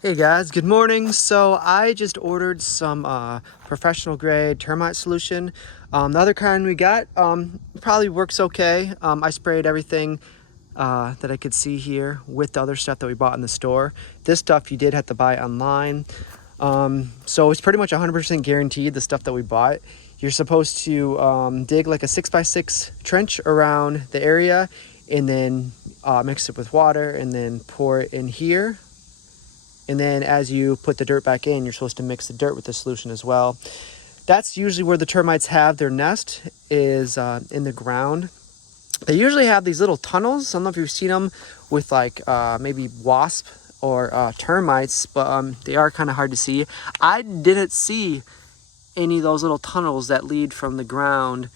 Hey guys, good morning. So I just ordered some professional grade termite solution. The other kind we got probably works okay. I sprayed everything that I could see here with the other stuff that we bought in the store. This stuff you did have to buy online. So it's pretty much 100% guaranteed, the stuff that we bought. You're supposed to dig like a 6x6 trench around the area and then mix it with water and then pour it in here. And then as you put the dirt back in, you're supposed to mix the dirt with the solution as well. That's usually where the termites have their nest, is in the ground. They usually have these little tunnels. I don't know if you've seen them with like maybe wasp or termites, but they are kind of hard to see. I didn't see any of those little tunnels that lead from the ground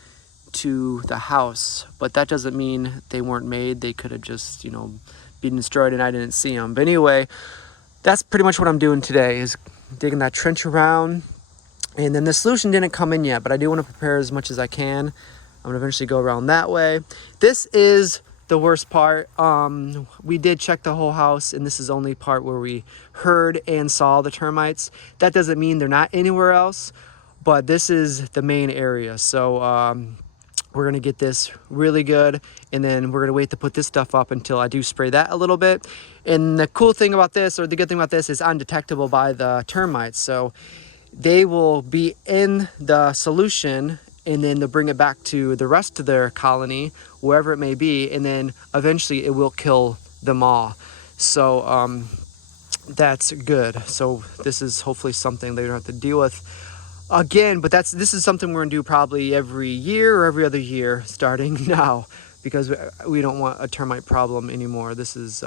to the house, but that doesn't mean they weren't made. They could have just, been destroyed and I didn't see them. But anyway, that's pretty much what I'm doing today, is digging that trench around. And then the solution didn't come in yet, but I do want to prepare as much as I can. I'm gonna eventually go around that way. This is the worst part. We did check the whole house, and this is the only part where we heard and saw the termites. That doesn't mean they're not anywhere else, but this is the main area. So we're gonna get this really good, and then we're gonna wait to put this stuff up until I do spray that a little bit. And the cool thing about this, or the good thing about this, is undetectable by the termites. So they will be in the solution, and then they'll bring it back to the rest of their colony, wherever it may be, and then eventually it will kill them all. So that's good. So this is hopefully something they don't have to deal with again, but this is something we're gonna do probably every year or every other year starting now, because we don't want a termite problem anymore. This is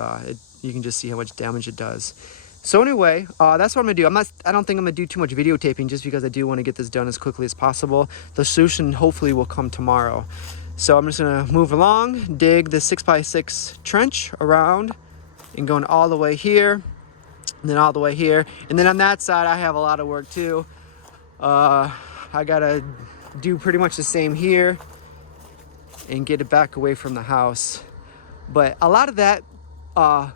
you can just see how much damage it does. So anyway, that's what I'm gonna do. I don't think I'm gonna do too much videotaping, just because I do want to get this done as quickly as possible. The solution hopefully will come tomorrow. So I'm just gonna move along, dig the 6x6 trench around, and going all the way here, and then all the way here, and then on that side I have a lot of work too. I gotta do pretty much the same here and get it back away from the house. But a lot of that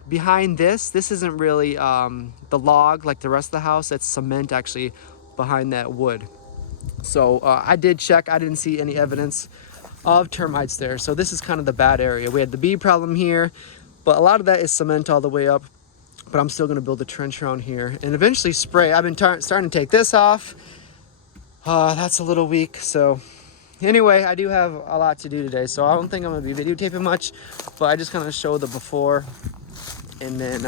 behind this isn't really the log like the rest of the house. It's cement actually behind that wood. So I did check. I didn't see any evidence of termites there. So this is kind of the bad area. We had the bee problem here, but a lot of that is cement all the way up. But I'm still gonna build a trench around here and eventually spray. I've been starting to take this off. That's a little weak. So anyway, I do have a lot to do today, so I don't think I'm gonna be videotaping much, but I just kind of show the before, and then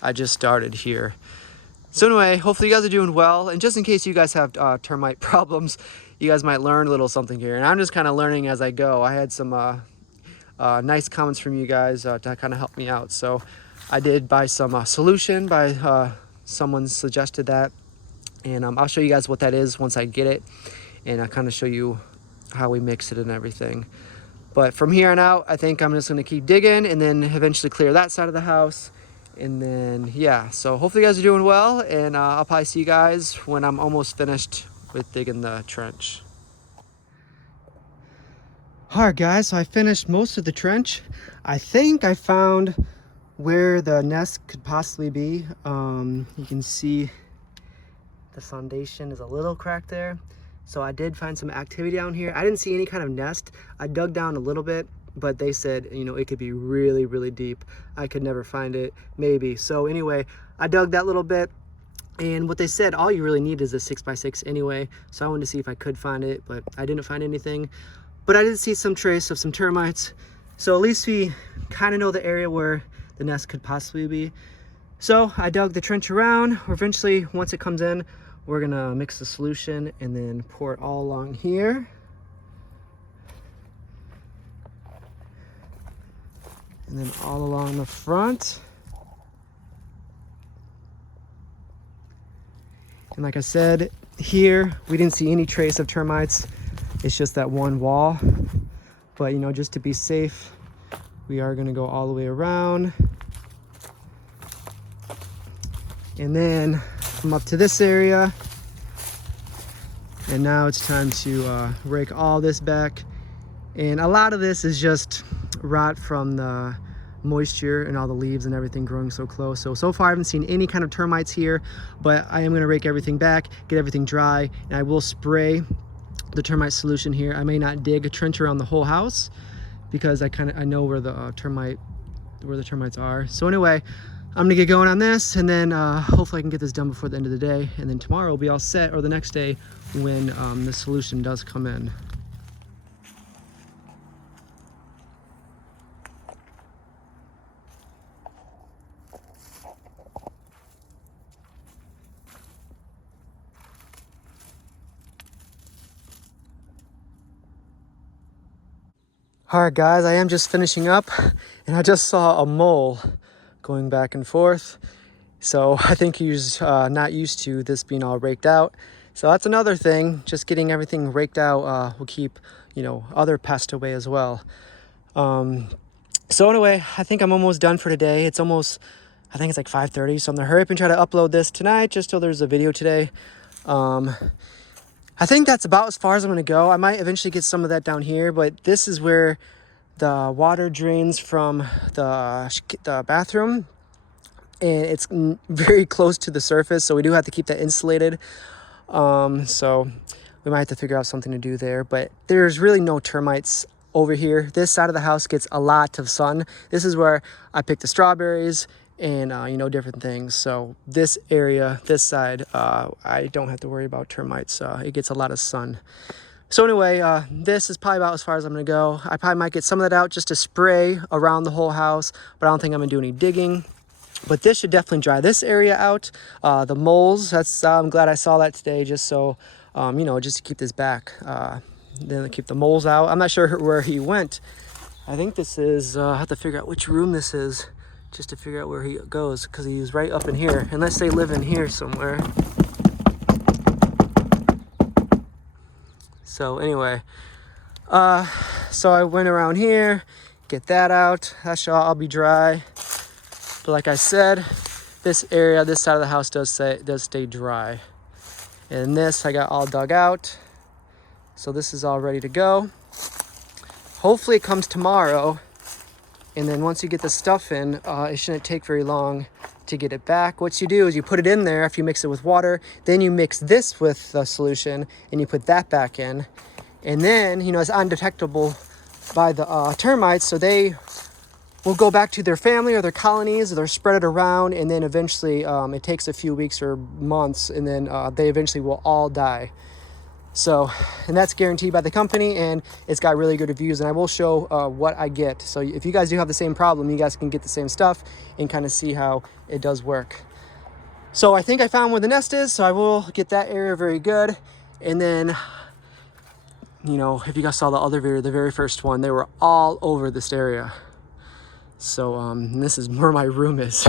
I just started here. So anyway, hopefully you guys are doing well, and just in case you guys have termite problems, you guys might learn a little something here, and I'm just kind of learning as I go. I had some nice comments from you guys to kind of help me out, so I did buy some solution by someone suggested that, and I'll show you guys what that is once I get it, and I'll kind of show you how we mix it and everything. But from here on out, I think I'm just gonna keep digging and then eventually clear that side of the house. And then, yeah, so hopefully you guys are doing well, and I'll probably see you guys when I'm almost finished with digging the trench. All right, guys, so I finished most of the trench. I think I found where the nest could possibly be. You can see the foundation is a little cracked there. So I did find some activity down here. I didn't see any kind of nest. I dug down a little bit, but they said, it could be really, really deep. I could never find it, maybe. So anyway, I dug that little bit, and what they said, all you really need is a 6x6 anyway. So I wanted to see if I could find it, but I didn't find anything. But I did see some trace of some termites. So at least we kind of know the area where the nest could possibly be. So I dug the trench around. Eventually, once it comes in, we're gonna mix the solution and then pour it all along here. And then all along the front. And like I said, here, we didn't see any trace of termites. It's just that one wall. But just to be safe, we are gonna go all the way around. And then come up to this area, and now it's time to rake all this back. And a lot of this is just rot from the moisture and all the leaves and everything growing so close. So far I haven't seen any kind of termites here, but I am going to rake everything back, get everything dry, and I will spray the termite solution here. I may not dig a trench around the whole house because I know where the termites are. So anyway, I'm gonna get going on this, and then hopefully I can get this done before the end of the day, and then tomorrow will be all set, or the next day when the solution does come in. All right, guys, I am just finishing up, and I just saw a mole going back and forth. So I think he's not used to this being all raked out. So that's another thing. Just getting everything raked out will keep, other pests away as well. So anyway, I think I'm almost done for today. I think it's like 5:30. So I'm gonna hurry up and try to upload this tonight, just so there's a video today. I think that's about as far as I'm gonna go. I might eventually get some of that down here, but this is where the water drains from the bathroom, and it's very close to the surface, so we do have to keep that insulated. So we might have to figure out something to do there, but there's really no termites over here. This side of the house gets a lot of sun. This is where I pick the strawberries and different things. So this area, this side, I don't have to worry about termites. It gets a lot of sun. So anyway, this is probably about as far as I'm gonna go. I probably might get some of that out just to spray around the whole house, but I don't think I'm gonna do any digging. But this should definitely dry this area out. The moles, I'm glad I saw that today, just so, just to keep this back. Then keep the moles out. I'm not sure where he went. I think this is, I have to figure out which room this is, just to figure out where he goes, because he's right up in here, unless they live in here somewhere. So anyway, so I went around here, get that out. That should all be dry. But like I said, this area, this side of the house does stay dry. And this I got all dug out. So this is all ready to go. Hopefully it comes tomorrow. And then once you get the stuff in, it shouldn't take very long to get it back. What you do is you put it in there after you mix it with water. Then you mix this with the solution and you put that back in. And then, it's undetectable by the termites. So they will go back to their family or their colonies, or they're spread it around. And then eventually it takes a few weeks or months, and then they eventually will all die. So, and that's guaranteed by the company, and it's got really good reviews, and I will show what I get. So if you guys do have the same problem, you guys can get the same stuff and kind of see how it does work. So I think I found where the nest is, so I will get that area very good. And then, if you guys saw the other video, the very first one, they were all over this area. So this is where my room is.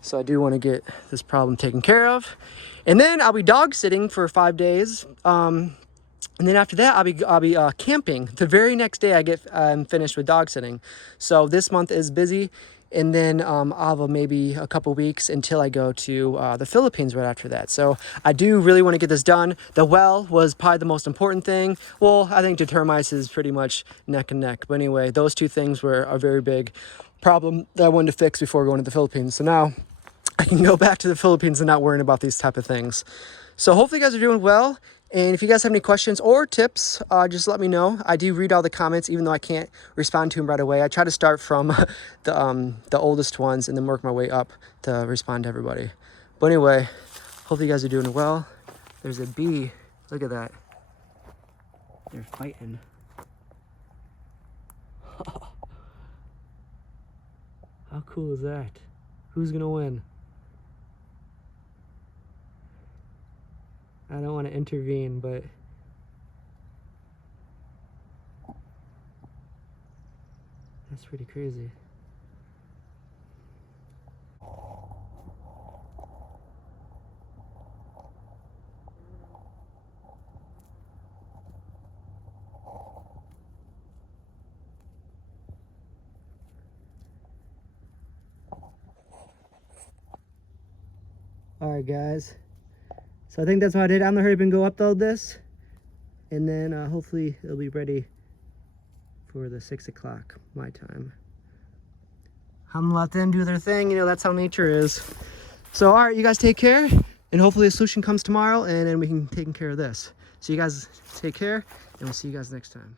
So I do want to get this problem taken care of. And then I'll be dog sitting for 5 days. And then after that, I'll be camping. The very next day I'm finished with dog sitting. So this month is busy. And then I'll have maybe a couple weeks until I go to the Philippines right after that. So I do really want to get this done. The well was probably the most important thing. Well, I think the termites is pretty much neck and neck. But anyway, those two things were a very big problem that I wanted to fix before going to the Philippines. So now I can go back to the Philippines and not worrying about these type of things. So hopefully you guys are doing well. And if you guys have any questions or tips, just let me know. I do read all the comments, even though I can't respond to them right away. I try to start from the oldest ones and then work my way up to respond to everybody. But anyway, hopefully you guys are doing well. There's a bee. Look at that. They're fighting. How cool is that? Who's gonna win? I don't want to intervene, but that's pretty crazy. All right, guys. So I think that's what I did. I'm gonna hurry up and go upload this, and then hopefully it'll be ready for the 6 o'clock my time. I'm gonna let them do their thing. You know, that's how nature is. So, all right, you guys take care, and hopefully a solution comes tomorrow, and then we can take care of this. So you guys take care, and we'll see you guys next time.